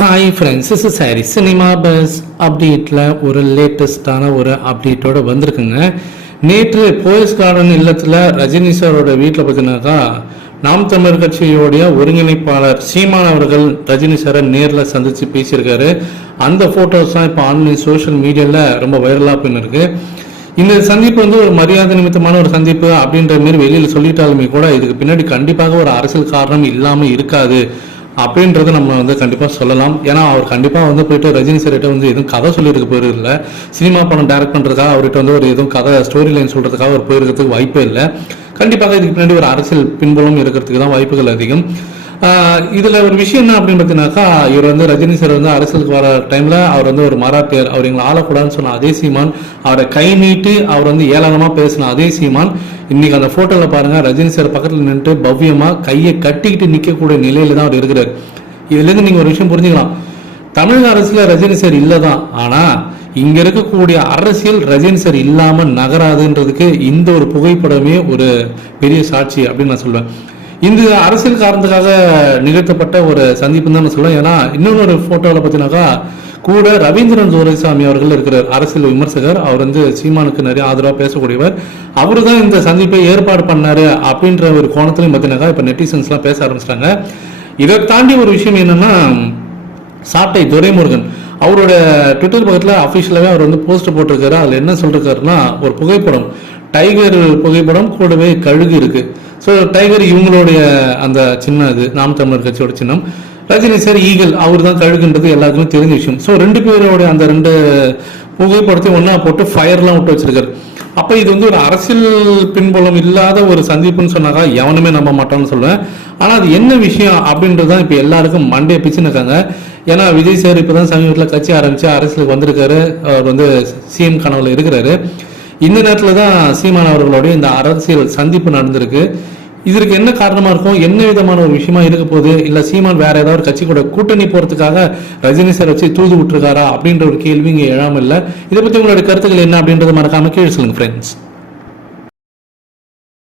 Hi friends is சாரி cinema buzz அப்டேட்டில் ஒரு லேட்டஸ்டான ஒரு அப்டேட்டோட வந்திருக்குங்க. நேற்று போயஸ் கார்டன் இல்லத்தில் ரஜினி சாரோட வீட்டில் பார்த்தீங்கன்னாக்கா நாம் தமிழர் கட்சியோடைய ஒருங்கிணைப்பாளர் சீமான் அவர்கள் ரஜினி சாரை நேரில் சந்தித்து பேசியிருக்காரு. அந்த ஃபோட்டோஸ் தான் இப்போ ஆன்லைன் சோஷியல் மீடியாவில் ரொம்ப வைரலாக போயின்னு இந்த சந்திப்பு வந்து ஒரு மரியாதை நிமித்தமான ஒரு சந்திப்பு அப்படின்ற மாதிரி வெளியில் சொல்லிட்டாலுமே கூட இதுக்கு பின்னாடி கண்டிப்பாக ஒரு அரசியல் காரணம் இல்லாமல் இருக்காது. அப்படின்றத நம்ம வந்து கண்டிப்பாக சொல்லலாம். ஏன்னா அவர் கண்டிப்பாக வந்து போயிட்டு ரஜினி சார்கிட்ட வந்து எதுவும் கதை சொல்லியிருக்க போயிருக்கல சினிமா படம் டைரக்ட் பண்ணுறதுக்காக அவர்கிட்ட வந்து ஒரு எதுவும் கதை ஸ்டோரி லைன் சொல்கிறதுக்காக அவர் போயிருக்கிறதுக்கு வாய்ப்பே இல்லை. கண்டிப்பாக இதுக்கு பின்னாடி ஒரு அரசியல் பின்புலம் இருக்கிறதுக்கு தான் வாய்ப்புகள் அதிகம். இதில் ஒரு விஷயம் என்ன அப்படின்னு பார்த்தீங்கன்னாக்கா இவர் வந்து ரஜினி சார் வந்து அரசியலுக்கு வர டைமில் அவர் வந்து ஒரு மராட்டியர். அவர் எங்களை ஆளக்கூடாதுன்னு சொன்ன அதே சீமான் அவரை கை நீட்டி அவர் வந்து ஏளனமாக பேசின அதே சீமான். இன்னைக்கு அந்த ஃபோட்டோவில் பாருங்க ரஜினி சார் பக்கத்தில் நின்றுட்டு பவ்யமாக கையை கட்டிக்கிட்டு நிற்கக்கூடிய நிலையில தான் அவர் இருக்கிறார். இதுலேருந்து நீங்கள் ஒரு விஷயம் புரிஞ்சுக்கலாம். தமிழக அரசுல ரஜினி சார் இல்லை தான் ஆனா இங்கே இருக்கக்கூடிய அரசியல் ரஜினி சார் இல்லாமல் நகராதுன்றதுக்கு இந்த ஒரு புகைப்படமே ஒரு பெரிய சாட்சி அப்படின்னு நான் சொல்லுவேன் இந்த அரசியல் காரணத்துக்காக நிகழ்த்தப்பட்ட ஒரு சந்திப்பு தான் சொல்லுவேன் ஏன்னா இன்னொன்று ஒரு போட்டோவில் பார்த்தீங்கன்னாக்கா கூட ரவீந்திரன் துரைசாமி அவர்கள் இருக்கிறார் அரசியல் விமர்சகர் அவர் வந்து சீமானுக்கு நிறைய ஆதரவாக பேசக்கூடியவர். அவரு தான் இந்த சந்திப்பை ஏற்பாடு பண்ணாரு அப்படின்ற ஒரு கோணத்திலையும் பார்த்தீங்கன்னாக்கா இப்போ நெட்டிசன்ஸ்லாம் பேச ஆரம்பிச்சிட்டாங்க. இதை தாண்டி ஒரு விஷயம் என்னன்னா சாட்டை துரைமுருகன். அவரோட ட்விட்டர் பக்கத்தில் அஃபிஷியலாகவே அவர் வந்து போஸ்ட் போட்டிருக்காரு. அதில் என்ன சொல்லிருக்காருன்னா ஒரு புகைப்படம். டைகர் புகைப்படம் கூடவே கழுகு இருக்கு. ஸோ டைகர் இவங்களுடைய அந்த சின்ன இது நாம் தமிழர் கட்சியோட சின்னம். ரஜினி சார் ஈகல் அவர் தான் கழுகுன்றது எல்லாருக்குமே தெரிஞ்ச விஷயம். ஸோ ரெண்டு பேரோட அந்த ரெண்டு புகைப்படத்தையும் ஒன்றா போட்டு ஃபயர்லாம் விட்டு வச்சிருக்காரு. அப்போ இது வந்து ஒரு அரசியல் பின்புலம் இல்லாத ஒரு சந்திப்புன்னு சொன்னாக்கா எவனுமே நம்ப மாட்டான்னு சொல்லுவேன். ஆனால் அது என்ன விஷயம் அப்படின்றது தான் இப்போ எல்லாருக்கும் மண்டே பிச்சுன்னு இருக்காங்க. ஏன்னா விஜய் சார் இப்போ தான் சமீபத்தில் கட்சி ஆரம்பித்து அரசியலுக்கு வந்திருக்காரு. அவர் வந்து சிஎம் கனவில் இருக்கிறாரு. இந்த நேரத்தில் தான் சீமான் அவர்களுடைய இந்த அரசியல் சந்திப்பு நடந்திருக்கு. இதற்கு என்ன காரணமாக இருக்கும்? என்ன விதமான ஒரு விஷயமா இருக்க போகுது? இல்லை சீமான் வேற ஏதாவது கட்சி கூட கூட்டணி போகிறதுக்காக ரஜினி சார் வச்சு தூது விட்டுருக்காரா அப்படின்ற ஒரு கேள்வி இங்கே எழாமல் இல்லை. இதை பற்றி உங்களுடைய கருத்துக்கள் என்ன அப்படின்றத மறக்காம கேள்வி சொல்லுங்க ஃப்ரெண்ட்ஸ்